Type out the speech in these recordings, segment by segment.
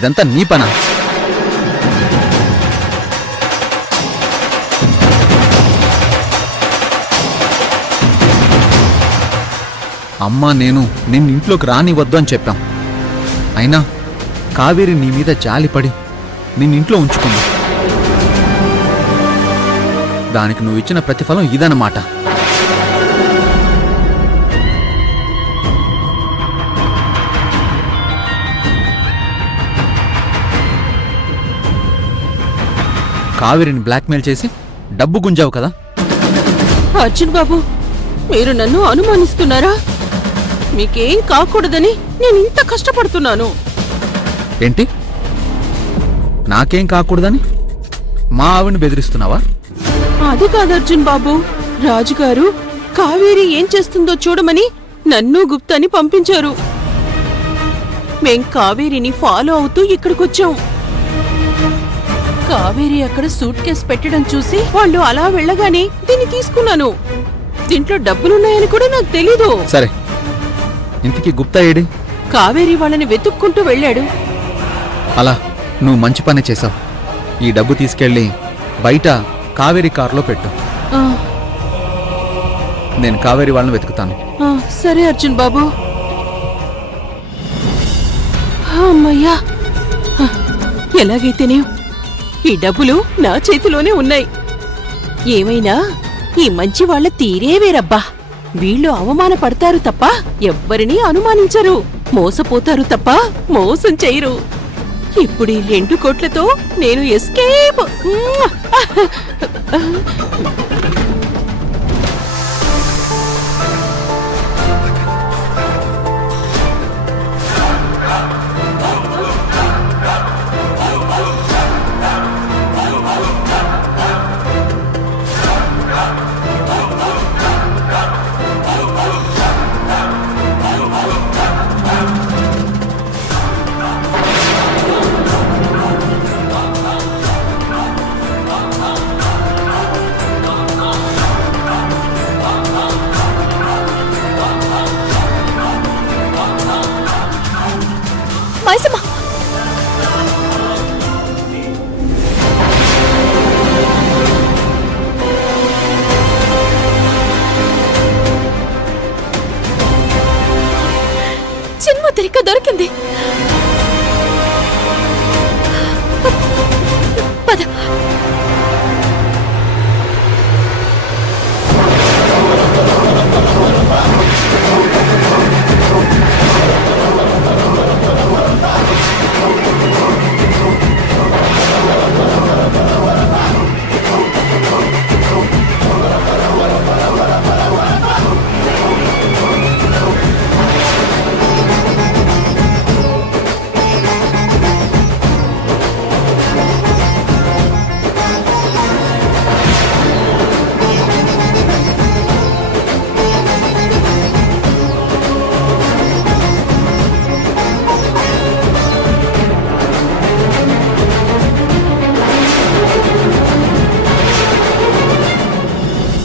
ఇదంతా నీ పనా? అమ్మా నేను నిన్నింట్లోకి రానివద్దు అని చెప్పాం. అయినా కావేరి నీ మీద జాలిపడి నిన్నింట్లో ఉంచుకుంది. దానికి నువ్వు ఇచ్చిన ప్రతిఫలం ఇదన్నమాట. కావేరిని బ్లాక్మెయిల్ చేసి డబ్బు గుంజావు కదా. అర్జున్ బాబు, మీరు నన్ను అనుమానిస్తున్నారా? మీకేం కాకూడదని నేను ఇంత కష్టపడుతున్నాను. ఏంటి? నాకేం కాకూడదని మా ఆవిడని బెదిరిస్తున్నావా? అది కాదు అర్జున్ బాబు, రాజుగారు కావేరి ఏం చేస్తుందో చూడమని నన్ను గుప్తాని పంపించారు. మేం కావేరిని ఫాలో అవుతూ ఇక్కడికొచ్చాం. కావేరి అక్కడ సూట్ కేసు పెట్టడం చూసి వాళ్ళు అలా వెళ్ళగానే దీన్ని తీసుకున్నాను. దీంట్లో డబ్బులున్నాయని కూడా నాకు తెలీదు. సరే, ఇంతకీ గుప్తా ఏడి? కావేరి వాళ్ళని వెతుక్కుంటూ వెళ్ళాడు. అలా నువ్వు మంచి పని చేశావు. ఈ డబ్బు తీసుకెళ్ళి బయట కావేరి కారులో పెట్టు. ఆ, నేను కావేరి వాళ్ళని వెతుకుతాను. ఆ, సరే అర్జున్ బాబు. అమ్మయ్యా, ఎలాగైతేనే ఈ డబ్బులు నా చేతిలోనే ఉన్నాయి. ఏమైనా ఈ మంచి వాళ్ళ తీరే వేరబ్బా. వీళ్ళు అవమానపడతారు తప్ప ఎవ్వరినీ అనుమానించరు, మోసపోతారు తప్ప మోసం చేయరు. ఇప్పుడు ఈ 2 కోట్లతో నేను ఎస్కేప్. మైసమ్మ, చిన్ముద్రిక దొరికింది. పద.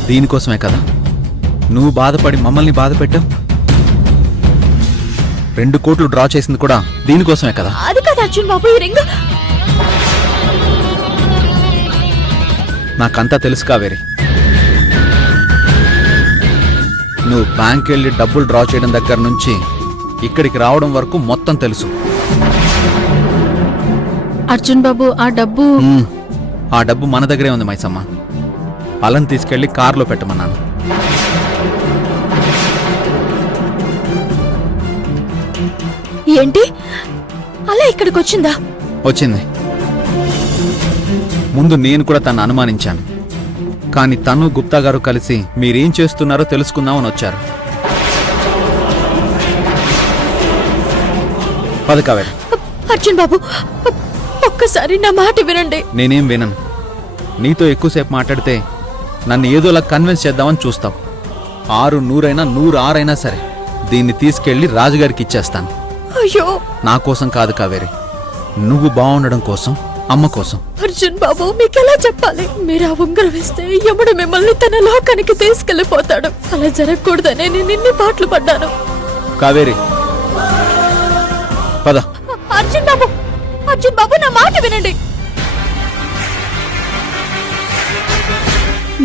దీనికోసమే కదా నువ్వు బాధపడి మమ్మల్ని బాధ పెట్టావు. 2 కోట్లు డ్రా చేసింది కూడా దీనికోసమే కదా. అది కాదు అర్జున్ బాబు, ఈ రింగ్ నాకంతా తెలుసు కావేరి. నువ్వు బ్యాంక్ వెళ్ళి డబ్బులు డ్రా చేయడం దగ్గర నుంచి ఇక్కడికి రావడం వరకు మొత్తం తెలుసు. అర్జున్ బాబు, ఆ డబ్బు మన దగ్గరే ఉంది మైసమ్మ. అలను తీసుకెళ్లి కారులో పెట్టమన్నాను. ఏంటి అలా ఇక్కడికి వచ్చిందా? వచ్చింది. ముందు నేను కూడా తను అనుమానించాను. కానీ తను గుప్తా గారు కలిసి మీరేం చేస్తున్నారో తెలుసుకుందామని వచ్చారు. పద కావేరి. అర్జున్ బాబు, ఒక్కసారి నా మాట వినండి. నేనేం వినను. నీతో ఎక్కువసేపు మాట్లాడితే నన్ను ఏదోలా కన్విన్స్ చేద్దామని చూస్తావు. 6 100 106 అయినా సరే దీన్ని తీసుకెళ్లి రాజుగారికి ఇచ్చేస్తాను. అయ్యో, నా కోసం కాదు కావేరి, నువ్వు బాగుండడం కోసం, అమ్మ కోసం. అర్జున్ బాబు, మీకెలా చెప్పాలి? మీరు ఆ ఉంగరం వేస్తే యముడు మిమ్మల్ని తన లోకానికి తీసుకెళ్లిపోతాడు. అలా జరగకూడదనే నేను ఇన్ని పాటలు పడ్డాను. కావేరి పద. అర్జున్ బాబు, అర్జున్ బాబు నా మాట వినండి.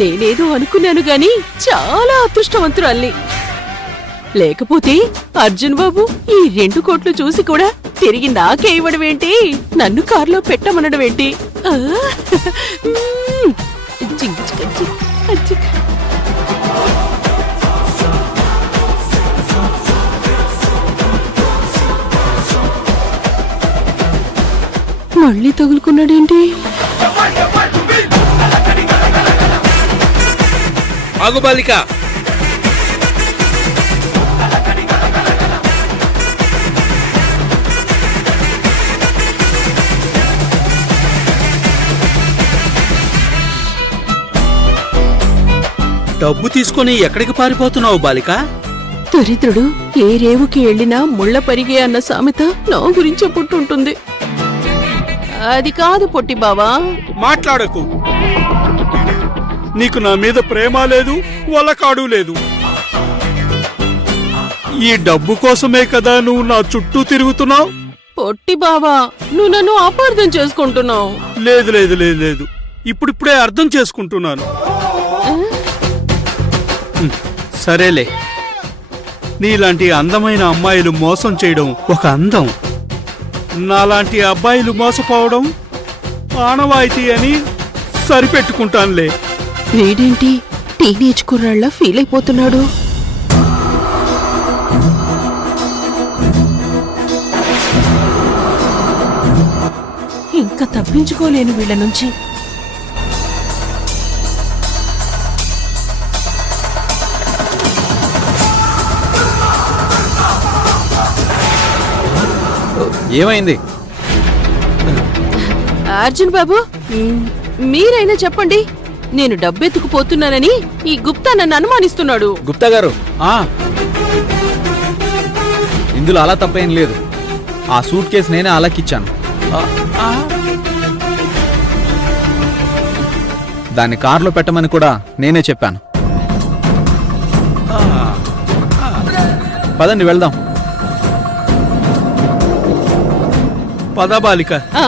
నేనేదో అనుకున్నాను గాని చాలా అదృష్టవంతురాల్ని. లేకపోతే అర్జున్ బాబు ఈ 2 కోట్లు చూసి కూడా తిరిగి నాకే ఇవ్వడమేంటి, నన్ను కారులో పెట్టమనడమేంటి? ఆ! Zinc zinc zinc zinc. మళ్ళీ తగులుకున్నాడేంటి? ఆగు బాలిక, డబ్బు తీసుకొని ఎక్కడికి పారిపోతున్నావు బాలిక? దరిద్రుడు ఏ రేవుకి వెళ్ళినా ముళ్ళ పరిగే అన్న సామెత నా గురించే పుట్టుంటుంది. అది కాదు పొట్టి బావా. మాట్లాడకు. నీకు నా మీద ప్రేమ లేదు, వలకాడు లేదు. ఈ డబ్బు కోసమే కదా నువ్వు నా చుట్టూ తిరుగుతున్నావు. పొట్టి బావా, నువ్వు నన్ను అపార్థం చేసుకుంటున్నావు. లేదు లేదు లేదు లేదు, ఇప్పుడిప్పుడే అర్థం చేసుకుంటున్నాను. సరేలే, నీలాంటి అందమైన అమ్మాయిలు మోసం చేయడం ఒక అందం, నాలాంటి అబ్బాయిలు మోసపోవడం ఆనవాయితీ అని సరిపెట్టుకుంటానులే. వీడేంటి టీనేజ్ కుర్రాళ్ళ ఫీల్ అయిపోతున్నాడు? ఇంకా తప్పించుకోలేను వీళ్ళ నుంచి. ఏమైంది? అర్జున్ బాబు, మీరైనా చెప్పండి. నేను డబ్బెత్తుకుపోతున్నానని ఈ గుప్తా నన్ను అనుమానిస్తున్నాడు. గుప్తా గారు, ఇందులో అలా తప్పేం లేదు. ఆ సూట్ కేసు నేనే అలాకిచ్చాను. దాన్ని కారులో పెట్టమని కూడా నేనే చెప్పాను. పదండి వెళ్దాం. పద బాలిక. ఆ